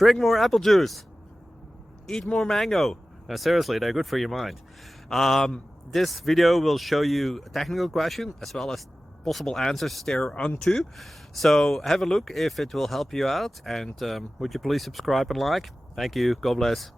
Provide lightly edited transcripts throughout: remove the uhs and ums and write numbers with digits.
Drink more apple juice. Eat more mango. No, seriously, they're good for your mind. This video will show you a technical question as well as possible answers thereunto. So have a look if it will help you out, and would you please subscribe and like? Thank you. God bless.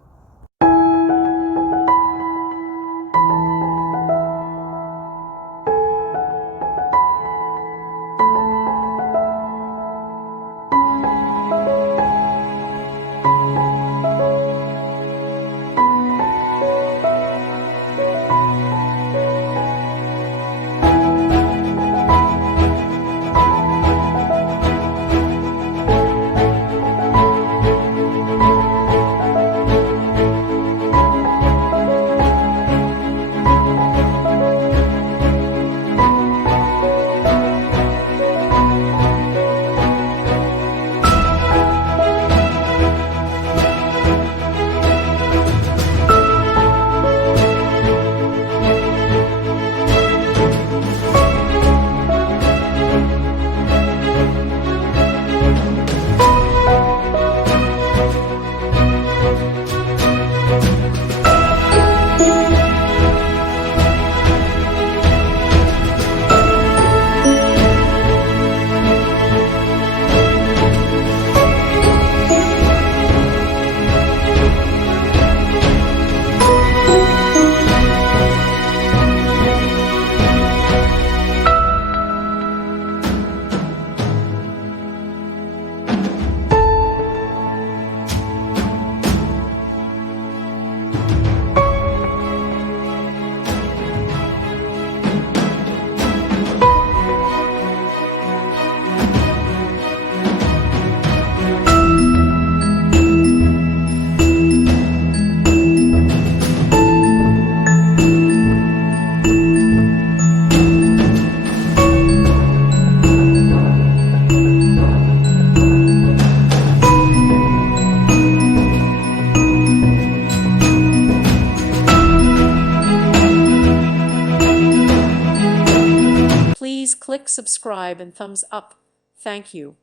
Please click subscribe and thumbs up. Thank you.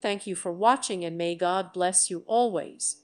Thank you for watching, and may God bless you always.